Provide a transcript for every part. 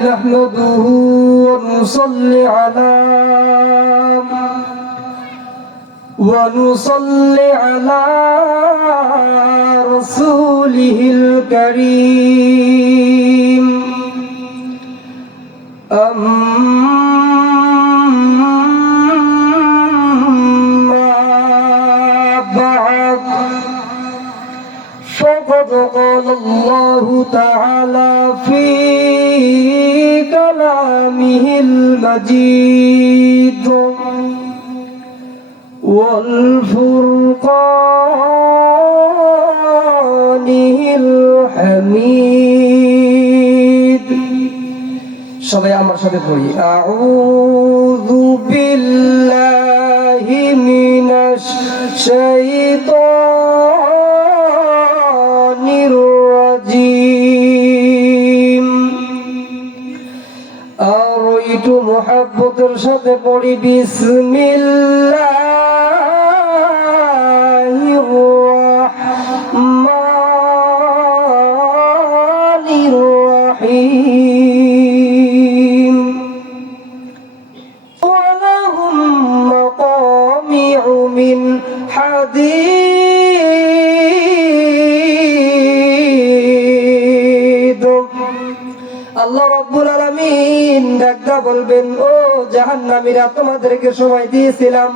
نحمده ونصلي على رسوله الكريم أما بعد فقد قال الله تعالى في كلامه المجيد والفرقانه الحميد সবাই আমার সাথে পড়ি আউযু বিল্লাহি মিনাশ শাইতানির রাজিম আর একটু মুহাব্বতের সাথে পড়ি বিসমিল্লাহির রাহমানির রাহিম ওয়ালাহুম মাকামিউ মিন হাদীদ। আল্লাহ রাব্বুল আলামিন ডাকটা বলবেন, ও জাহান্নামীরা, তোমাদেরকে সময় দিয়েছিলাম,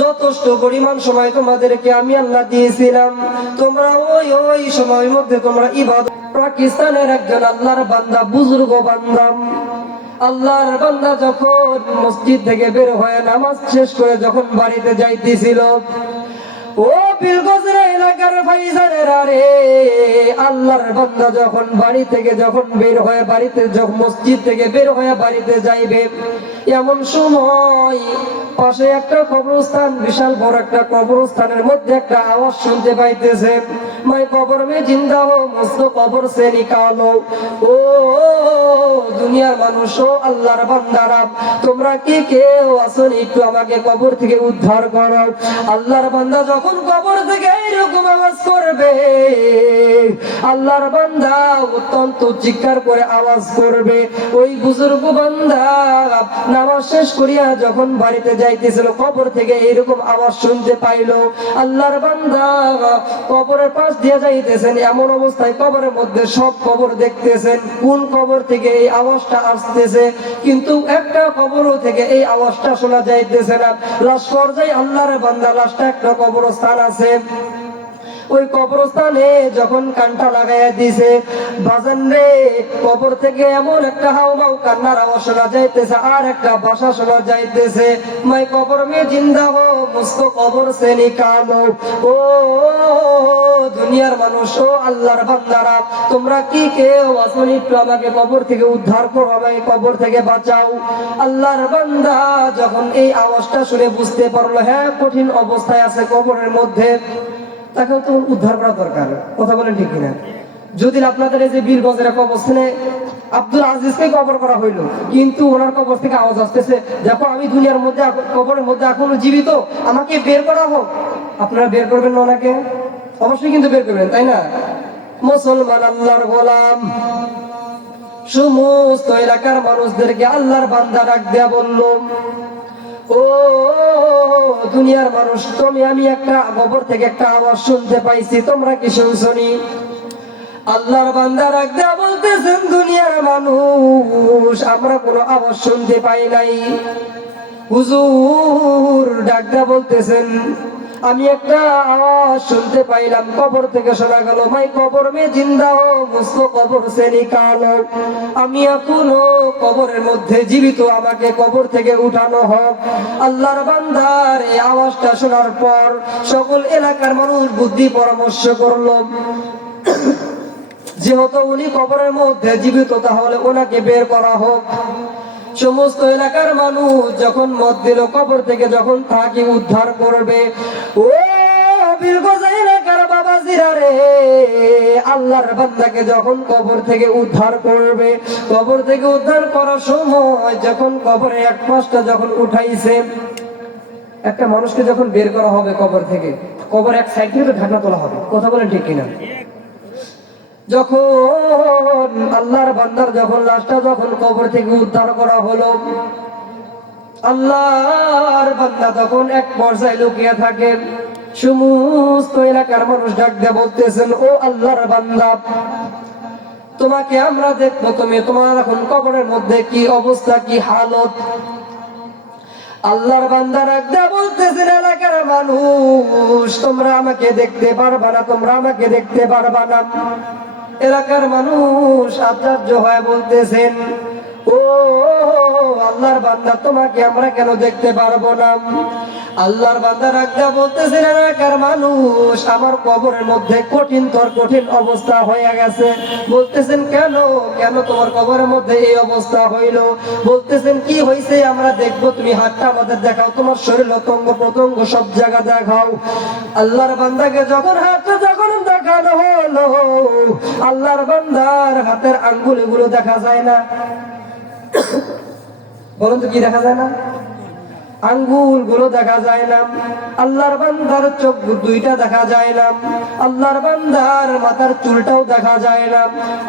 যথেষ্ট পরিমাণ সময় তোমাদেরকে আমি আল্লাহ দিয়েছিলাম। তোমরা ওই সময়ের মধ্যে তোমরা ইবাদত। পাকিস্তানের একজন আল্লাহর বান্দা, বুজুর্গ বান্দা, আল্লাহর বান্দা যখন মসজিদ থেকে বের হয়ে নামাজ শেষ করে যখন বাড়িতে যাইতেছিল, ও বিলগজরা এলাকার ভাইজানেরা রে, আল্লাহর বান্দা যখন বাড়ি থেকে যখন বের হয়ে বাড়িতে যখন মসজিদ থেকে বের হয়ে বাড়িতে যাইবে, এমন সময় পাশে একটা কবরস্থান, বিশাল বড় একটা কবরস্থানের মধ্যে একটা আওয়াজ শুনতে পাইতেছে, मैं कब्र में जिंदा हो, मुझको कब्र से निकालो। ও দুনিয়ার মানুষ, ও আল্লাহর বান্দারা, তোমরা কি কেউ আছো একটু আমাকে কবর থেকে উদ্ধার করো। আল্লাহর বান্দা যখন কবর থেকে এরকম আওয়াজ করবে, আল্লাহর বান্দা অত্যন্ত চিৎকার করে আওয়াজ করবে। ওই বুজুর্গ বান্দা নামাজ শেষ করিয়া যখন বাড়িতে যাইতেছিল, কবর থেকে এরকম আওয়াজ শুনতে পাইলো। আল্লাহর বান্দা কবরের পাশ দিয়ে যাইতেছেন, এমন অবস্থায় কবরের মধ্যে সব কবর দেখতেছেন, কোন কবর থেকে এই আওয়াজটা আসতেছে, কিন্তু একটা কবর থেকে এই আওয়াজটা শোনা যাইতেছে না। লাশ পর্যায়ে আল্লাহর বান্দা লাশটা একটা কবরস্থান আছে, ওই কবরস্থানে যখন কানটা লাগাইয়া দিছে, বাজান রে, কবর থেকে এমন একটা হাওমাও কান্নার আওয়াজ শোনা যাইতেছে, আর একটা ভাষা শোনা যাইতেছে, मैं कब्र में जिंदा हो, मुझको कब्र से निकालो। ও দুনিয়ার মানুষ, ও আল্লাহর বান্দারা, তোমরা কি কেউ আছো একটু আমাকে কবর থেকে উদ্ধার করো, আমাকে কবর থেকে বাঁচাও। আল্লাহর বান্দা যখন এই আওয়াজটা শুনে বুঝতে পারলো, হ্যাঁ, কঠিন অবস্থায় আছে কবরের মধ্যে, তাকে তো উদ্ধার করা দরকার। কথা বলেন ঠিক কিনা? যদি আপনাদের এই যে বীরগঞ্জের কবরস্থানে আব্দুল আজিজকে কবর করা হইলো, কিন্তু ওনার কবর থেকে আওয়াজ আসতেছে, দেখো আমি দুনিয়ার মধ্যে কবরের মধ্যে এখনো জীবিত, আমাকে বের করা হোক। আপনারা বের করবেন না ওনাকে? অবশ্যই কিন্তু বের করবেন, তাই না? মুসলমান আল্লাহর গোলাম, সমস্ত এলাকার মানুষদেরকে আল্লাহর বান্দা ডাক দেয়া বলল, ও দুনিয়ার মানুষ, আমি একটা কবর থেকে একটা আওয়াজ শুনতে পাইছি, তোমরা কি শুনছনি? আল্লাহর বান্দা ডাক দেয়া বলতেছেন, দুনিয়ার মানুষ, আমরা কোনো আওয়াজ শুনতে পাই নাই। হুজুর ডাক দেয়া বলতেছেন, আমি একটা আওয়াজ শুনতে পাইলাম, কবর থেকে শোনা গেল, मैं कब्र में जिंदा हो, मुझको कब्र से निकालो। আমি এখনো কবরের মধ্যে জীবিত, আমাকে কবর থেকে উঠানো হোক। আল্লাহর বান্দার এই আওয়াজটা শোনার পর সকল এলাকার মানুষ বুদ্ধি পরামর্শ করলো, যেহেতু উনি কবরের মধ্যে জীবিত, তাহলে ওনাকে বের করা হোক। সমস্ত এলাকার মানুষ যখন মত দিল কবর থেকে যখন তাকে উদ্ধার করবে, ও বীরগঞ্জ এলাকার বাবাজিরা রে, আল্লাহর বান্দাকে যখন কবর থেকে উদ্ধার করবে, কবর থেকে উদ্ধার করার সময় যখন কবরে এক পাশটা যখন উঠাইছে, একটা মানুষকে যখন বের করা হবে কবর থেকে, কবর এক সাইড থেকে ঢাকনা তোলা হবে। কথা বলেন ঠিক কিনা? যখন আল্লাহর বান্দার যখন লাশটা যখন কবর থেকে উদ্ধার করা হলো, আল্লাহর বান্দা তখন এক পর্যায়ে লুকিয়ে থাকে। সমস্ত এলাকার মানুষ ডাক দিয়ে বলতেছেন, ও আল্লাহর বান্দা, তোমাকে আমরা দেখবো, তুমি তোমার এখন কবরের মধ্যে কি অবস্থা, কি হালত। আল্লাহর বান্দা ডাক দিয়ে বলতেছেন, এলাকার মানুষ, তোমরা আমাকে দেখতে পারবা না, তোমরা আমাকে দেখতে পারবা না। এলাকার মানুষ আশ্চর্য হয়ে বলতেছেন, ও আল্লাহর বান্দা, তোমাকে আমরা কেন দেখতে পারবো না? আল্লাহর বান্দা রাখতে বলতেছেন, এলাকার মানুষ, আমার কবরের মধ্যে কঠিন অবস্থা হয়ে গেছে। বলতেছেন, কেন কেন তোমার কবরের মধ্যে এই অবস্থা হইল? বলতেছেন, কি হয়েছে আমরা দেখবো, তুমি হাতটা আমাদের দেখাও, তোমার শরীর অঙ্গ প্রত্যঙ্গ সব জায়গা দেখাও। আল্লাহর বান্দাকে যখন হাতটা যখন দেখানো হলো, আল্লাহর বান্দার হাতের আঙ্গুলগুলো দেখা যায় না। বলুন তো, কি দেখা যায় না? আঙ্গুল গুলো দেখা যায় না। আল্লাহর বান্দার চোখ দুইটা দেখা যায় না। আল্লাহর বান্দার মাথার চুলটাও দেখা যায় না।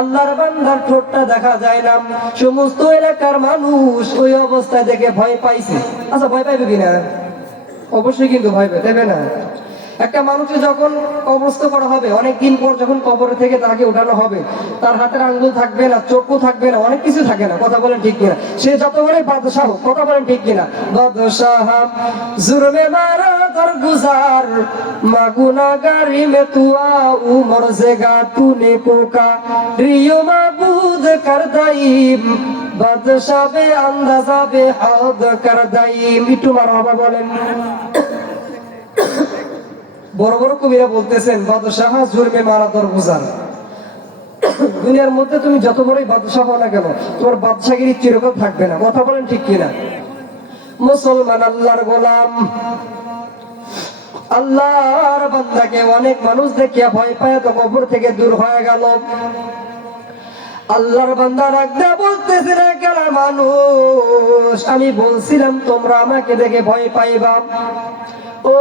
আল্লাহর বান্দার ঠোঁটটা দেখা যায় না। সমস্ত এলাকার মানুষ ওই অবস্থায় দেখে ভয় পাইছে। আচ্ছা, ভয় পাইবে কিনা? অবশ্যই কিন্তু ভয় পাইবে না। একটা মানুষকে যখন কবরস্থ করা হবে, অনেকদিন পর যখন কবর থেকে তাকে উঠানো হবে, তার হাতের আঙ্গুল থাকবে না, চোখও থাকবে না, অনেক কিছু থাকে না। কথা বলেন ঠিক কিনা? সে যত বড় বাদশাহ হোক, কথা বলেন ঠিক কিনা? বাদশাহ জুরমে মারা দর গুজার মাগুনাগারি মে তুয়া উমর জেগা তুনে পোকা রিয়ো মাবুদ করদাইম বাদশাহ বে আন্দাজা বে হাদ করদাইম। একটু মারহাবা বলেন। বড় বড় কবিরা বলতেছেন, বাদশাহ জুরমে মারা দর গুজার। দুনিয়ার মধ্যে তুমি যত বড়ই বাদশাহ হও না কেন, তোমার বাদশাগিরি চিরকাল থাকবে না। কথা বলেন ঠিক কিনা? মুসলমান আল্লাহর গোলাম, আল্লাহর বান্দাকে অনেক মানুষ দেখিয়া ভয় পায় তো কবর থেকে দূর হয়ে গেল। আল্লাহর বান্দা রাখতে বলতেছে, কেন মানুষ, আমি বলছিলাম তোমরা আমাকে দেখে ভয় পাইবা। ও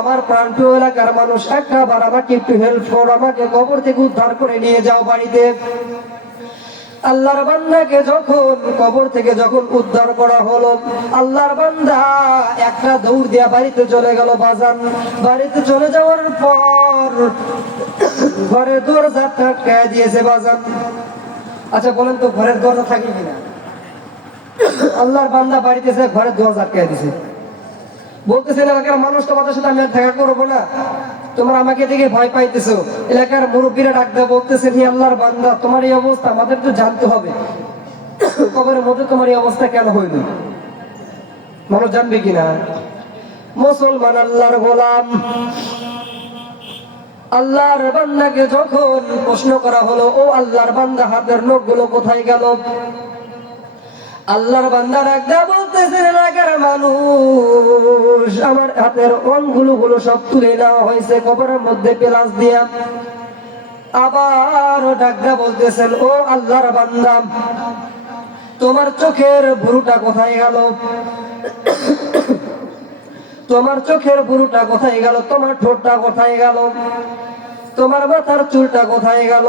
আমার প্রান্তীয় এলাকার মানুষ, একবার আমাকে একটু হেল্প করো, আমাকে কবর থেকে উদ্ধার করে নিয়ে যাও বাড়িতে। আল্লাহর বান্দাকে যখন কবর থেকে যখন উদ্ধার করা হলো, আল্লাহর বান্দা একটা দৌড় দিয়া বাড়িতে চলে গেল। বাজান, বাড়িতে চলে যাওয়ার পর ঘরের দরজা আটকে দিয়েছে। বাজান, আচ্ছা বলেন তো, ঘরের দরজা থাকে কিনা? আল্লাহর বান্দা বাড়িতে এসে ঘরের দরজা আটকে দিয়েছে। বলতেছেন, এলাকার মানুষ, তোমাদের সাথে আমি আর দেখা করবো না, তোমরা আমাকে দেখে ভয় পাইতেছো। এলাকার মুরব্বীরা ডাক দেয়, বলতেছেন, হে আল্লাহর বান্দা, তোমার এই অবস্থা আমাদের তো জানতে হবে, কবরের মধ্যে তোমার এই অবস্থা কেন হইল? মানুষ জানবে কিনা? মুসলমান আল্লাহর গোলাম, আল্লাহর বান্দাকে যখন প্রশ্ন করা হলো, ও আল্লাহর বান্দা, হাতের নখগুলো কোথায় গেল? আল্লাহর বান্দা রাখতে বলতেছেন, এলাকার মানুষ, আমার হাতের অঙ্গুলগুলো সব তুলে নেওয়া হয়েছে কবরের মধ্যে পেলাস দিয়া। আবার ডাকটা বলতেছেন, ও আল্লাহর বান্দা, তোমার চোখের ভুরুটা কোথায় গেল? তোমার চোখের ভুরুটা কোথায় গেল? তোমার ঠোঁটটা কোথায় গেল? তোমার মাথার চুলটা কোথায় গেল?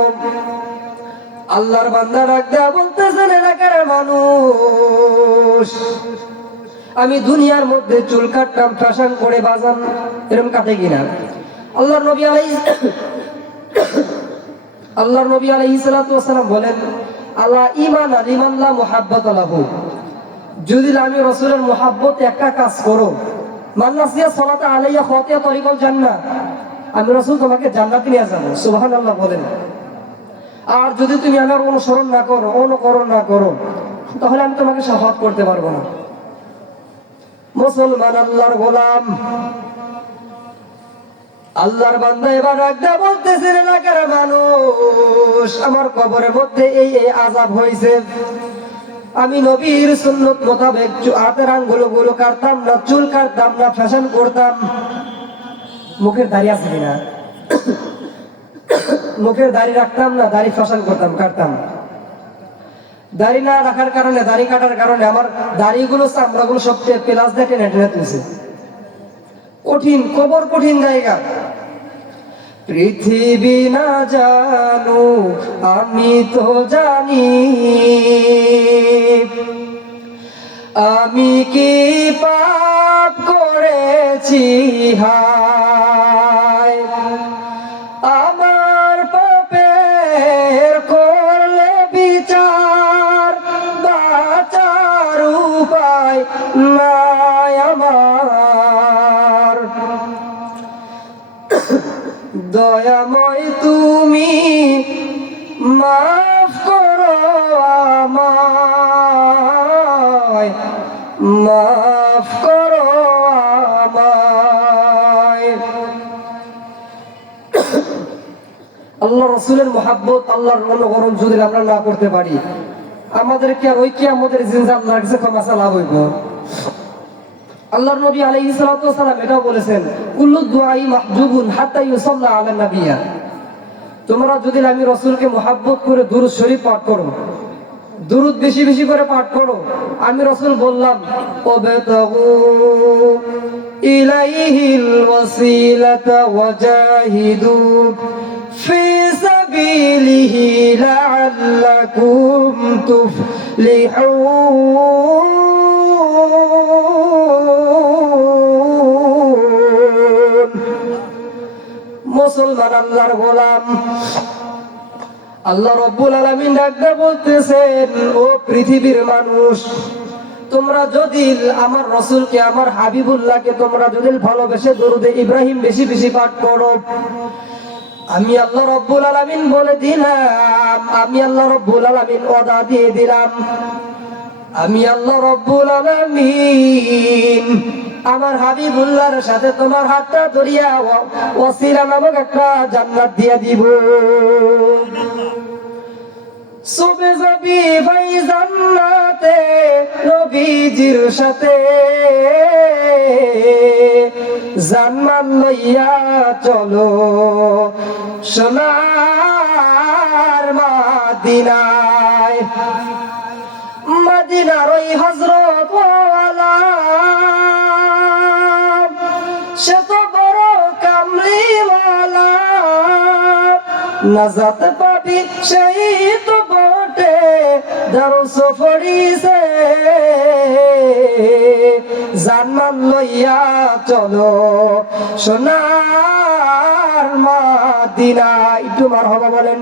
আল্লাহর বান্দা রাখতে বলতেছেন, এলাকার মানুষ, আমি দুনিয়ার মধ্যে চুল কাটতাম ফ্যাশন করে। বাজান, এরকম কাটে কিনা? আল্লাহর নবী আলাইহিস সালাম বলেন, আলা ঈমান লিমান লা মুহাব্বাত লাহু, যদি আমি রাসূলের মুহাব্বত একটা কাজ করো, মান নাসিয়া সালাতা আলাইয়া খাতিয়া তরিকুল জান্নাহ, আমি রাসূল তোমাকে জান্নাতে নিয়ে যাব। সুবহানাল্লাহ বলেন। আর যদি তুমি আমার অনুসরণ না করো, অনুকরণ না করো, তাহলে আমি তোমাকে শাফাত করতে পারবো না। মুসলমান আল্লাহর গোলাম, আল্লাহর বান্দা এবার রাখতে বলতেছেন, এলাকার মানুষ, আমার কবরের মধ্যে এই আযাব হয়েছে। আমি নবীর সুন্নত মোতাবেক হাতের আঙ্গুলগুলো কাটতাম না, চুল কাটতাম না, ফ্যাশন করতাম। মুখের দাড়ি আছে কিনা? মুখের দাড়ি রাখতাম না, দাড়ি ফ্যাশন করতাম, কাটতাম। দাড়ি না রাখার কারণে, দাড়ি কাটার কারণে আমার দাড়িগুলো, চামড়াগুলো সব পেলাস দিয়ে টেনে টেনে তুলছে। কঠিন কবর, কঠিন জায়গা। পৃথিবী না জানো আমি তো জানি, আমি কি পাপ করেছি হায়, আমার পাপের করলে বিচার, বাঁচার উপায় নাই আমার। দয়াময় তুমি মাফ করো আমায়, মাফ করো আমায়। আল্লাহ রসুলের মহাব্বত, আল্লাহর অনুকরণ যদি আমরা না করতে পারি, আমাদেরকে আর ওই কি আমাদের জিনজা আল্লাহর কাছে ক্ষমা লাভ হইব? আল্লাহর নবী আলাইহিস সালাতু ওয়াস সালাম এটাও বলেছেন, কুল্লু দুআই মাহজুবুন হাত্তা ইউসাল্লা আলান নাবিয়্যা। তোমরা যদি আমি রাসূলকে মহব্বত করে দুরূদ শরীফ পাঠ করো, দুরূদ বেশি বেশি করে পাঠ করো, আমি রাসূল বললাম ওয়াবতাগু ইলাইহিল ওয়াসিলাতা ওয়াজাহিদু ফি সাবিলিহি লাআল্লাকুম তুফলিহুন। মুসলমান আল্লাহর গোলাম, আল্লাহ রাব্বুল আলামিন ডাকতে বলতেছেন, ও পৃথিবীর মানুষ, তোমরা যদি আমার রাসূলকে, আমার হাবিবুল্লাহকে তোমরা যদি ভালোবেসে দরুদে ইব্রাহিম বেশি বেশি পাঠ করো, আমি আল্লাহ রাব্বুল আলামিন বলে দিলাম, আমি আল্লাহ রাব্বুল আলামিন ওয়াদা দিয়ে দিলাম, আমি আল্লাহ রাব্বুল আলামিন আমার হাবিবুল্লাহর সাথে তোমার হাতটা ধরিয়া ওয়াসিলা নামক একটা জান্নাত দিয়ে দিব। সবে যাবি ভাই জান্নাতে নবীজির সাথে, জান্নাত লইয়া চলো সোনার মদিনায়। মদিনার ওই হযরত ওয়ালা, সে তো বড় কামলিওয়ালা, নাজাত পাবি সেই তো বটে, দরস পড়িছে জান্নাত লইয়া চলো সোনার মদিনা। একটু মারহাবা বলেন।